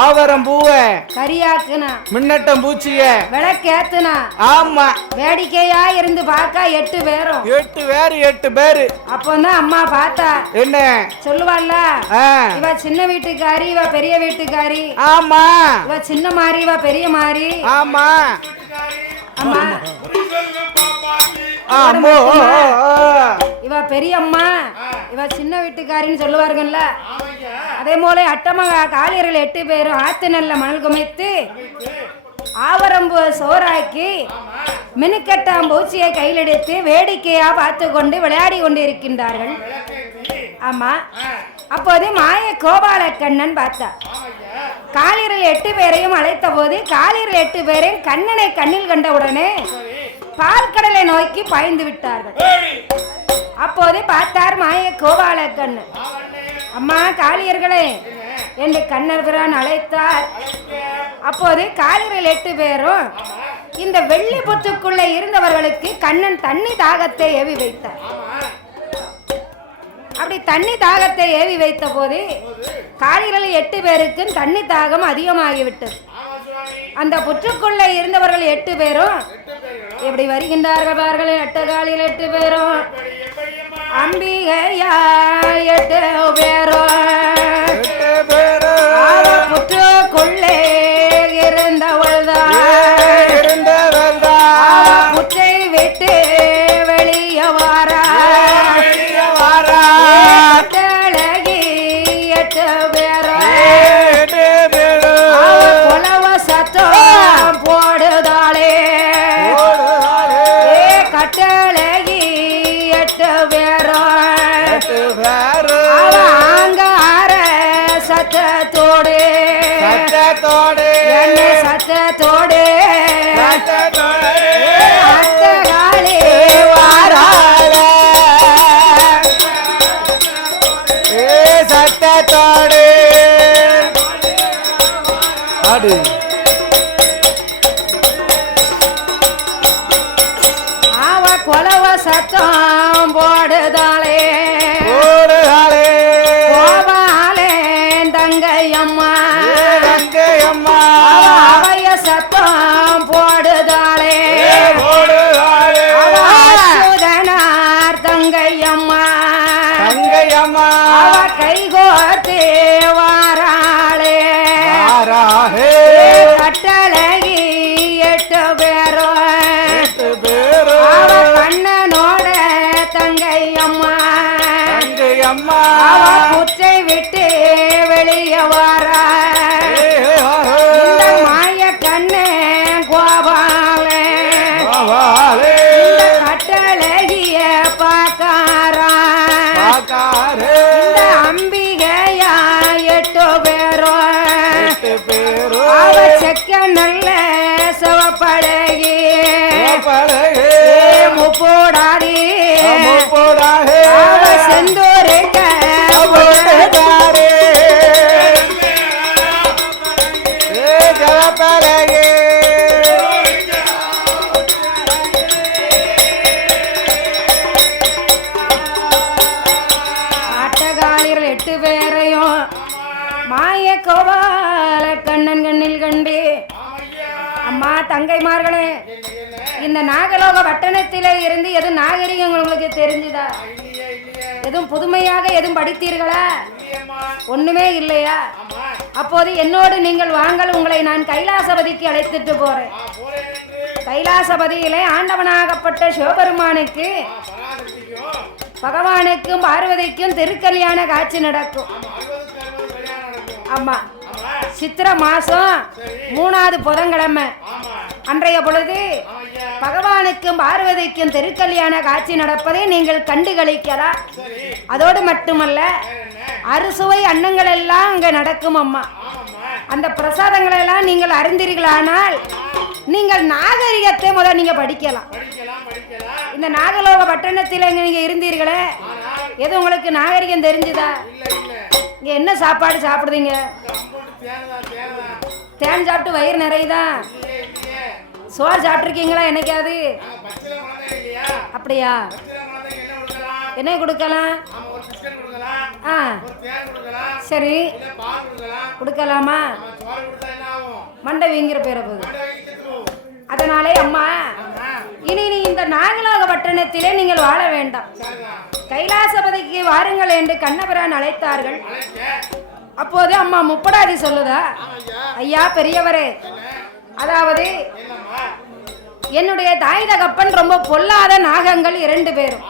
ஆவரம் பூவ. கரியாக்குனா மின்னட்டம் பூச்சிய. விளக்கேத்துனா. ஆமா. வேடிக்கையா இருந்து பார்க்க எட்டு பேரும். எட்டு பேரு எட்டு பேரு. அப்போதான் அம்மா பார்த்தா. என்ன? சொல்லுவாள்ல இவ சின்ன வீட்டுக்காரி இவ பெரிய வீட்டுக்காரி. ஆமா. இவ சின்ன மாறி இவ பெரிய மாறி. ஆமா. அம்மா. ஆமோ இவ பெரிய அம்மா இவ சின்ன வீட்டுக்காரின்னு சொல்லுவார்கள்ல. அதே போல அட்டமகா காளியர்கள் எட்டு பேரும் ஆத்து நல்ல மணல் குமைத்து ஆவரம்பு சோறாக்கி மினுக்கட்டாம் பூச்சியை கையிலெடுத்து வேடிக்கையா பார்த்து கொண்டு விளையாடி கொண்டிருக்கின்றார்கள். ஆமா. அப்போது மாய கோபால கண்ணன் பார்த்தா காளியர்கள் எட்டு பேரையும் அழைத்த போது காளியர்கள் எட்டு பேரையும் கண்ணனை கண்ணில் கண்ட உடனே பால் கடலை நோக்கி பாய்ந்து விட்டார்கள். அப்போது பார்த்தார் மாய கோபால கண்ணு அம்மா காளியர்களே என்று கண்ணர் பிரான் அழைத்தார். அப்போது காளியர்கள் எட்டு பேரும் இந்த வெள்ளி புத்துக்குள்ளே இருந்தவர்களுக்கு கண்ணன் தண்ணி தாகத்தை ஏவி வைத்தார். அப்படி தண்ணி தாகத்தை ஏவி வைத்த போது காளியர்கள் எட்டு பேருக்கும் தண்ணி தாகம் அதிகமாகிவிட்டது. அந்த புற்றுக்குள்ளே இருந்தவர்கள் எட்டு பேரும் எப்படி வருகின்றார்கள் பார்கள் எட்டு காலியில் எட்டு பேரும். அம்பிகையா எட்டு பேரும் என்ன சத்தத்தோடு. அட்டகாளி வாராள. ஏ சத்தத்தோடு. ஆடு. குலவ சத்தம் போடுதாளே அவ புற்றை விட்டு வெளியே வாரா. மாய கண்ணே கோபாலே. கட்டழகிய இந்த அம்பிகையா எட்டு பேரு. அவ செக்க நல்ல சிவப்பழகி பழகே ஏ முப்போடாதி போடாதே அவ எட்டு பேரையும் மாய கோபால கண்ணன் கண்ணில் கண்டு அம்மா தங்கைமார்களே இந்த நாகலோக பட்டணத்திலே இருந்து எது நாகரிகம் உங்களுக்கு தெரிஞ்சுதா? எதுவும் புதுமையாக எதுவும் படித்தீர்களா? ஒண்ணுமே இல்லையா? அப்போது என்னோடு நீங்கள் வாங்கள் உங்களை நான் கைலாசபதிக்கு அழைத்துட்டு போறேன். கைலாசபதியிலே ஆண்டவனாகப்பட்ட சிவபெருமானுக்கு பகவானுக்கும் பார்வதிக்கும் திருக்கல்யாண காட்சி நடக்கும். ஆமா. சித்திர மாசம் மூணாவது புதன்கிழமை. அன்றைய பொழுது பகவானுக்கும் பார்வதிக்கும் திருக்கல்யாண காட்சி நடப்பதை நீங்கள் கண்டு கழிக்கலாம் அதோடு மட்டுமல்ல அறுசுவை அன்னங்கள் எல்லாம் அங்க நடக்கும் அம்மா. அந்த பிரசாதங்களை எல்லாம் நீங்கள் அறிந்தீர்களானால் நீங்கள் நாகரிகத்தை முதல் நீங்க படிக்கலாம். இந்த நாகலோக பட்டணத்தில் இங்கே நீங்க இருந்தீர்களே. எது உங்களுக்கு நாகரிகம் தெரிஞ்சுதா? இங்க என்ன சாப்பாடு சாப்பிடுறீங்க? தேன் சாப்பிட்டு வயிறு நிறையுதா? சோறு சாப்பிட்ருக்கீங்களா என்னைக்காவது? அப்படியா? என்ன கொடுக்கலாம்? ஆ. சரி. கொடுக்கலாம். மண்டை வீங்கிற பேர போகுது அதனாலே அம்மா இனி நீ இந்த நாகலோக பட்டணத்திலே நீங்கள் வாழ வேண்டாம். கைலாசபதிக்கு வாருங்கள் என்று கண்ணபிரான் அழைத்தார்கள். அப்போது அம்மா முப்படாதி சொல்லுதா? ஐயா. பெரியவரே அதாவது என்னுடைய தாய் தகப்பன் ரொம்ப பொல்லாத நாகங்கள் இரண்டு பேரும்.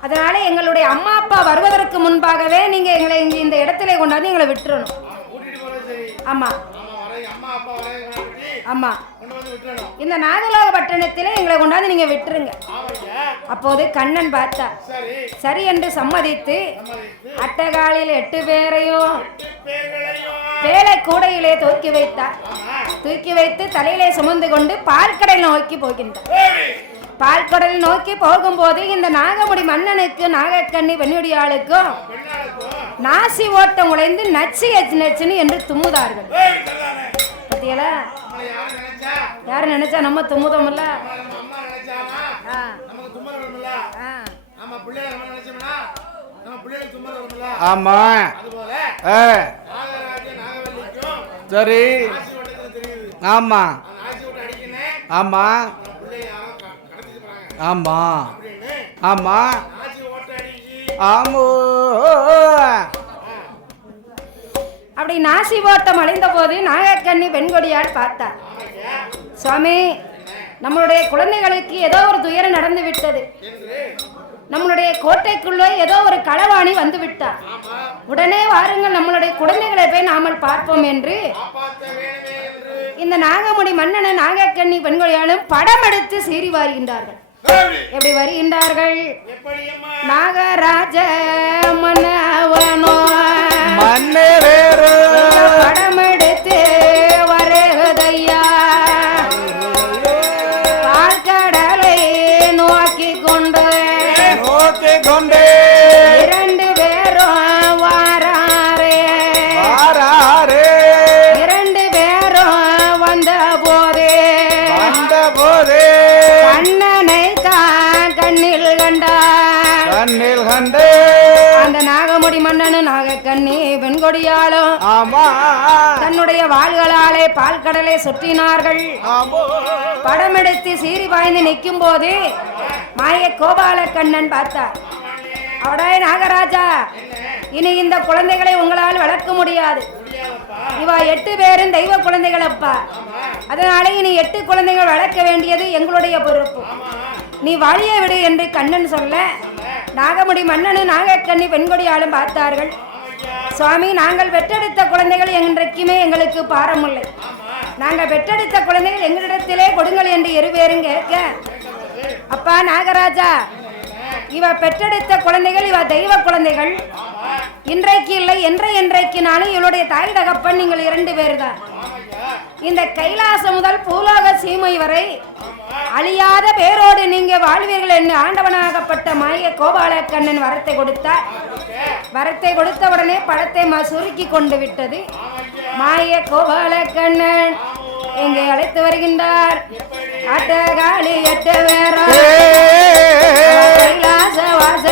அதனால எங்களுடைய அம்மா அப்பா வருவதற்கு முன்பாகவே நீங்க எங்களை இங்க இந்த இடத்துல கொண்டாந்து எங்களை விட்டுறணும். ஆமா. ஆமா. இந்த நாகலோக பட்டணத்திலே எங்களை கொண்டாந்து நீங்க விட்டுருங்க. அப்போது கண்ணன் பார்த்தா சரி என்று சம்மதித்து அட்டகாலில் எட்டு பேரையும் வேலை கூடையிலே தூக்கி வைத்தார். தூக்கி வைத்து தலையிலே சுமந்து கொண்டு பால்கடல் நோக்கி போகின்றார். பால்கடல் நோக்கி போகும்போது இந்த நாகமுடி மன்னனுக்கு நாகக்கண்ணி பெண்ணுடியாளுக்கும் நாசி ஓட்டம் உடைந்து நச்சு எச்சு நச்சுன்னு என்று தும்முதார்கள். பத்தியலா? யாரு நினைச்சா நம்ம தும்முதோம்ல? ஆமா. சரி. ஆமாம் ஆமாம் ஆமாம் ஆமா. ஆமா. ஆமா. ஆமா. ஆமோ. அப்படி நாசி ஓட்டம் அடைந்த போது நாகக்கண்ணி பெண்கொடியால் பார்த்தார். சுவாமி நம்மளுடைய குழந்தைகளுக்கு ஏதோ ஒரு துயரம் நடந்து விட்டது. நம்மளுடைய கோட்டைக்குள்ளே ஏதோ ஒரு களவாணி வந்து விட்டார். உடனே வாருங்கள் நம்மளுடைய குழந்தைகளை போய் நாமல் பார்ப்போம் என்று இந்த நாகமுடி மன்னனை நாகக்கண்ணி பெண்கொடியாலும் படம் எடுத்து சீறி வருகின்றார்கள். எப்படி வருகின்றார்கள்? நாகராஜ மன்னவனோ. மண்ணே வேறு படம் எடுத்து வருகதையா பால்கடலை நோக்கி கொண்டு. நோக்கி கொண்டே. நாகமுடி மன்னனு நாகக்கண்ணி பெண்கொடியாலும் ஆமா. தன்னுடைய வாள்களாலே பால் கடலை சுற்றினார்கள் படமெடுத்து சீறி பாய்ந்து நிற்கும் போது மாய கோபால கண்ணன் பார்த்தார். அவடே நாகராஜா இனி இந்த குழந்தைகளை உங்களால் வளர்க்க முடியாது. இவா எட்டு பேரும் தெய்வ குழந்தைகள் அப்பா அதனால இனி எட்டு குழந்தைகள் வளர்க்க வேண்டியது எங்களுடைய பொறுப்பு. நீ வாழிய விடு என்று கண்ணன் சொல்ல நாகமுடி மன்னனு நாகக்கண்ணி பெண்கொடியாலும் பார்த்தார்கள். சுவாமி நாங்கள் பெற்றெடுத்த குழந்தைகள் என்றைக்குமே எங்களுக்கு பாரமில்லை. நாங்கள் பெற்றெடுத்த குழந்தைகள் எங்களிடத்திலே கொடுங்கள் என்று இருவேரும் கேட்க அப்பா நாகராஜா இவ பெற்றெடுத்த குழந்தைகள் இவ தெய்வ குழந்தைகள். இன்றைக்கு இல்லை என்ற என்றைக்குனாலும் இவளுடைய தாய் தகப்பன் நீங்கள் இரண்டு பேர் தான் இந்த கைலாசம் முதல் பூலோக சீமை வரை அழியாத பேரோடு நீங்க வாழ்வீர்கள் என்று ஆண்டவனாகப்பட்ட மாய கோபால கண்ணன் வரத்தை கொடுத்தார். வரத்தை கொடுத்த உடனே படத்தை சுருக்கி கொண்டு விட்டது. மாய கோபால கண்ணன் எங்கே அழைத்து வருகின்றார். அட்டகாளி எட்ட வேற கைலாச வாசலுக்கு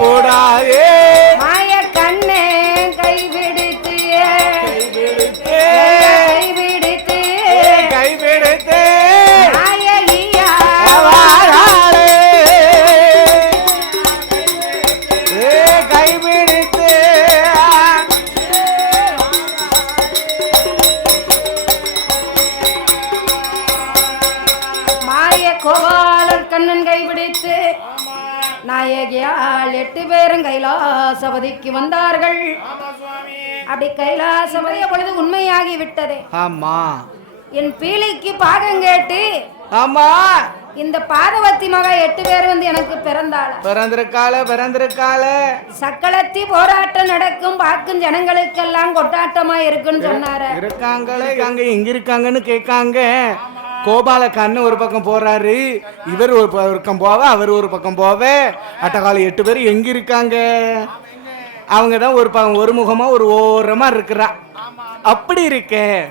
முப்போடாதே மாய கண்ணே கைவிடுத்து கைவிடுத்தே. கைவிடுத்து கைவிடுத்தே. கைவிடுத்தே. மாய கோபாலர் கண்ணன் கைபிடித்து நாயகியால் எட்டு பேரும் கைலாசபதிக்கு வந்தார்கள். ஆமா சுவாமி அப்படி கைலாசபதிய பொழுது உண்மையாகி விட்டதே ஆமா. என் பீலிக்கு பாகம் கேட்டு ஆமா. இந்த பாதவத்தி மகா எட்டு பேர் வந்து எனக்கு பிறந்தாள். பிறந்திருக்காள பிறந்திருக்காள. சக்களத்தி போராட்டம் நடக்கும் பார்க்கும் ஜனங்களுக்கெல்லாம் கொட்டாட்டமா இருக்குன்னு சொன்னாரு. இருக்காங்களே அங்க எங்க இருக்காங்கன்னு கேட்காங்க. கோபால கண்ணு ஒரு பக்கம் போறாரு. இவர் ஒரு பக்கம் போவ அவர் ஒரு பக்கம் போவ. அட்டகால எட்டு பேர் எங்க இருக்காங்க? அவங்க தான் ஒரு பக்கம் ஒரு முகமா ஒரு ஓரமா இருக்கிறா. அப்படி இருக்கே.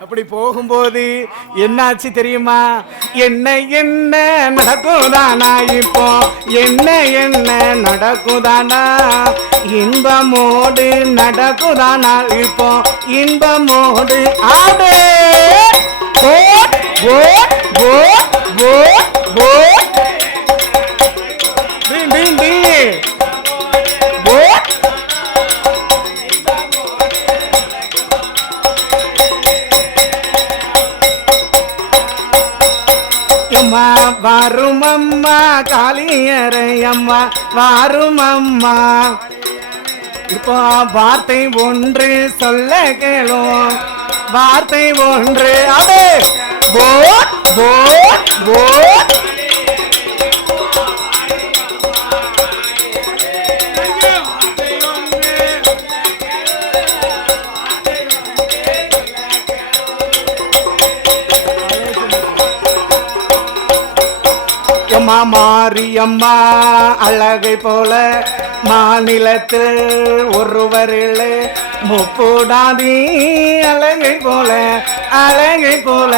அப்படி போகும்போது என்னாச்சு தெரியுமா? என்ன என்ன நடக்குதானா இப்போ? என்ன என்ன நடக்குதானா? இன்பமோடு நடக்குதானா இப்போ? இன்பமோடு ஆடு! ஓட் ஓட் ஓட் ஓட் ஓட் டி டி டி ஓட் அம்மா வரும் அம்மா காளியரை அம்மா வரும் அம்மா. இப்போ வார்த்தை ஒன்று சொல்ல கேளும். வார்த்தை ஒன்று. அதே போட் போட் போட். அம்மா மாரியம்மா அழகை போல மாநிலத்தில் ஒருவரில் முப்போடாதி அழகை போல அழகை போல.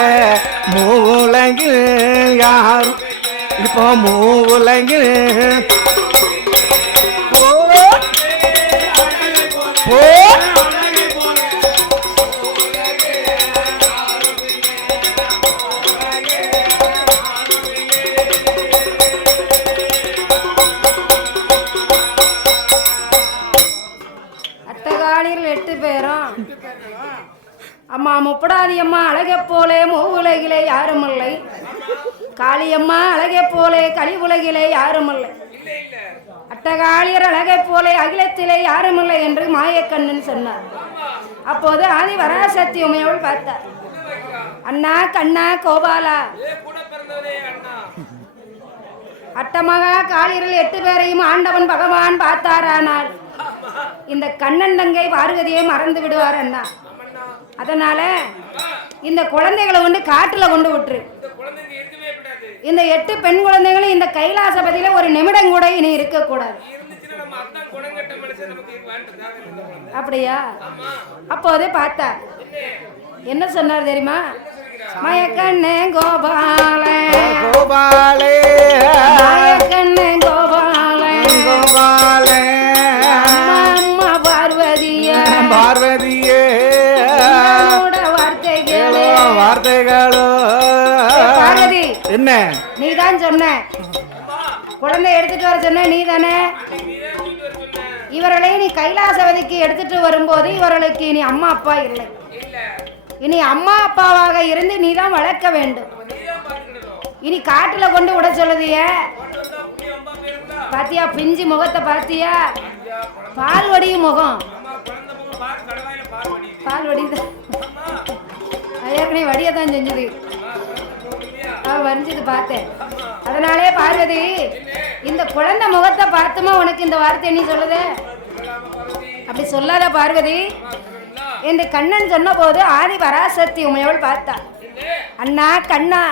மூலகில் யார் இப்போ மூலகில் போ காளியம்மா அழகை போலே கலி உலகிலே யாரும் இல்லை அட்டகாளியர் அழகை போலே அகிலத்திலே யாரும் இல்லை என்று மாயக்கண்ணன் சொன்னார். அப்போது ஆதி வராசக்தி உமையோடு பார்த்தார். அண்ணா கண்ணா கோபாலா. அட்டமகா காளியரில் எட்டு பேரையும் ஆண்டவன் பகவான் பார்த்தாரானால் இந்த கண்ணன் தங்கை பார்வதியை மறந்து விடுவார் அண்ணா. அதனால இந்த குழந்தைகளை கொண்டு காட்டுல கொண்டு விட்டுரு. இந்த எட்டு பெண் குழந்தைகளும் இந்த கைலாசபதியில ஒரு நிமிடம் கூட இனி இருக்கக்கூடாது. அப்படியா? அப்போது பார்த்தார் என்ன? சொன்னார் தெரியுமா? மயக்கண்ணே கோபால. கோபாலே. மயக்கண்ணே கோபால. கோபாலே. அம்மா அம்மா பார்வதிய. பார்வதியே. என்ன? நீதான் சொன்ன. குழந்தை எடுத்துட்டு வர சொன்ன நீ தானே இவர்களை நீ கைலாசவதிக்கு எடுத்துட்டு வரும்போது இவர்களுக்கு இனி அம்மா அப்பா இல்லை. இனி அம்மா அப்பாவாக இருந்து நீ தான் வளர்க்க வேண்டும். இனி காட்டுல கொண்டு விட சொல்லுதிய. பாத்தியா பிஞ்சு முகத்தை பாத்தியா பால் வடியும் முகம். பால் அது ஏற்கனவே வடியத்தான் செஞ்சது. அவன் வரைஞ்சது பார்த்தேன். அதனாலே பார்வதி இந்த குழந்தை முகத்தை பார்த்துமா உனக்கு இந்த வார்த்தை நீ சொல்லுது? அப்படி சொல்லாத பார்வதி என்று கண்ணன் சொன்ன போது ஆதி பராசக்தி உமையவள் பார்த்தா. அண்ணா கண்ணா.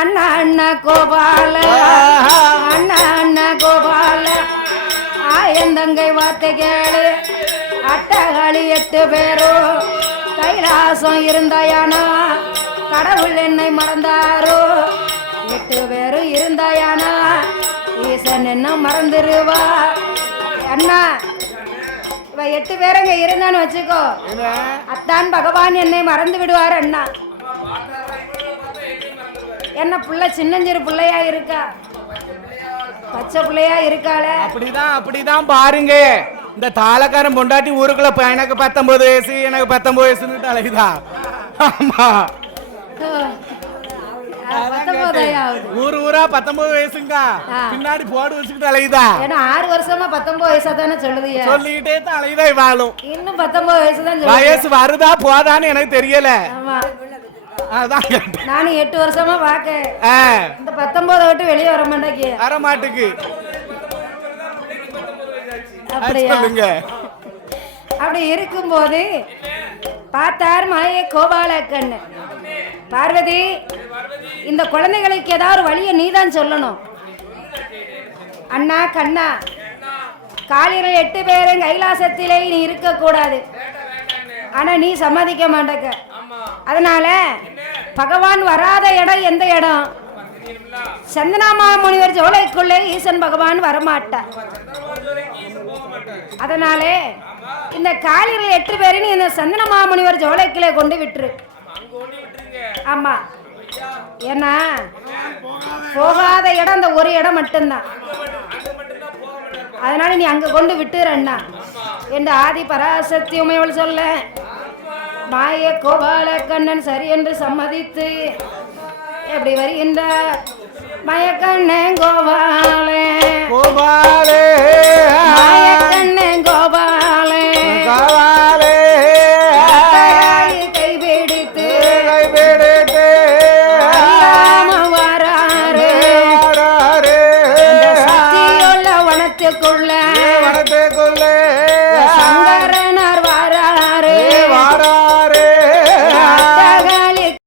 அண்ணா அண்ணா கோபால. அண்ணா அண்ணா கோபால. ஆயந்தங்கை வார்த்தை கேளு. அட்டகாளி எட்டு பேரும் கைலாசம் இருந்தாயானா. கடவுள் என்னை மறந்தாரோ? எட்டு பேரும் இருந்தாயானா? ஈசன் என்ன மறந்துருவா? அண்ணா இவ எட்டு பேருங்க இருந்தான்னு வச்சுக்கோ. அத்தான் பகவான் என்னை மறந்து விடுவார் அண்ணா. என்ன புள்ள சின்னஞ்சிறு பிள்ளையா இருக்கா? பச்சை பிள்ளையா இருக்காளே. அப்படிதான் அப்படிதான் பாருங்க. இந்த தாளக்காரன் பொண்டாட்டி ஊருக்குள்ள எனக்கு பத்தொன்பது வயசு எனக்கு பத்தொன்பது வயசுன்னு அழகுதா ஆமா. ஊரு ஊரா பத்தொன்பது வயசுங்க. பின்னாடி போடு வச்சுக்கிட்டு அலையுதா? ஏன்னா ஆறு வருஷமா பத்தொன்பது வயசா தானே சொல்லுதிய சொல்லிக்கிட்டே தான் அலையுதா இவாளும்? இன்னும் பத்தொன்பது வயசு தான் சொல்லுது. வயசு வருதா போதான்னு எனக்கு தெரியல. நானும் எட்டு வருஷமா பாக்க இந்த பத்தொன்பதை விட்டு வெளியே வர மாட்டேங்க வர மாட்டுக்கு அப்படியா அப்படி இருக்கும்போது பார்த்தார் மலையை கோபாலக்கண்ணு பார்வதி இந்த குழந்தைகளுக்கு ஏதாவது ஒரு வழியை நீதான் சொல்லணும். அண்ணா கண்ணா காலையில் எட்டு பேரும் கைலாசத்திலே நீ இருக்கக்கூடாது. ஆனால் நீ சம்மதிக்க மாட்டேக்க. அதனால பகவான் வராத இடம் எந்த இடம்? சந்தனாமா முனிவர் ஜோலைக்குள்ளே ஈசன் பகவான் வரமாட்டார். அதனாலே இந்த காளியர்கள் எட்டு பேரையும் இந்த சந்தன மாமுனிவர் கொண்டு விட்டுரு. ஆமா. ஏன்னா போகாத இடம் அந்த ஒரு இடம் மட்டும்தான். அதனால நீ அங்க கொண்டு விட்டுரு அண்ணா. என்று ஆதி பராசக்தி உமையவள் சொல்ல மாய கோபால கண்ணன் சரி என்று சம்மதித்து எப்படி வருகின்றார்? மயக்கண்ணன் கோபாலே. கோபாலே.